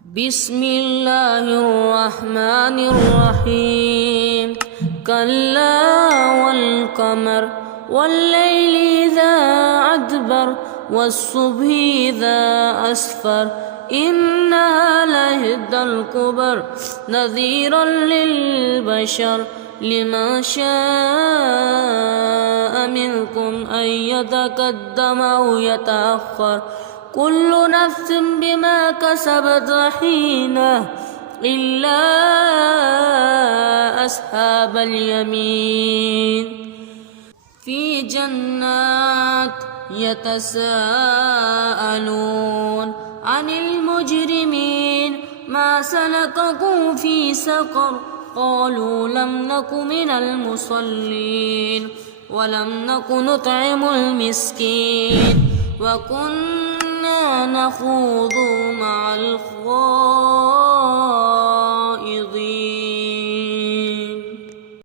بسم الله الرحمن الرحيم. كلا والقمر والليل إذا أدبر والصبح إذا أسفر إنها لإحدى الكبر نذيرا للبشر لمن شاء منكم أن يتقدم أو يتأخر كل نفس بما كسبت رهينة إلا أصحاب اليمين في جنات يتساءلون عن المجرمين ما سلككم في سقر قالوا لم نك من المصلين ولم نك نطعم المسكين وكنا نخوض مع الخائضين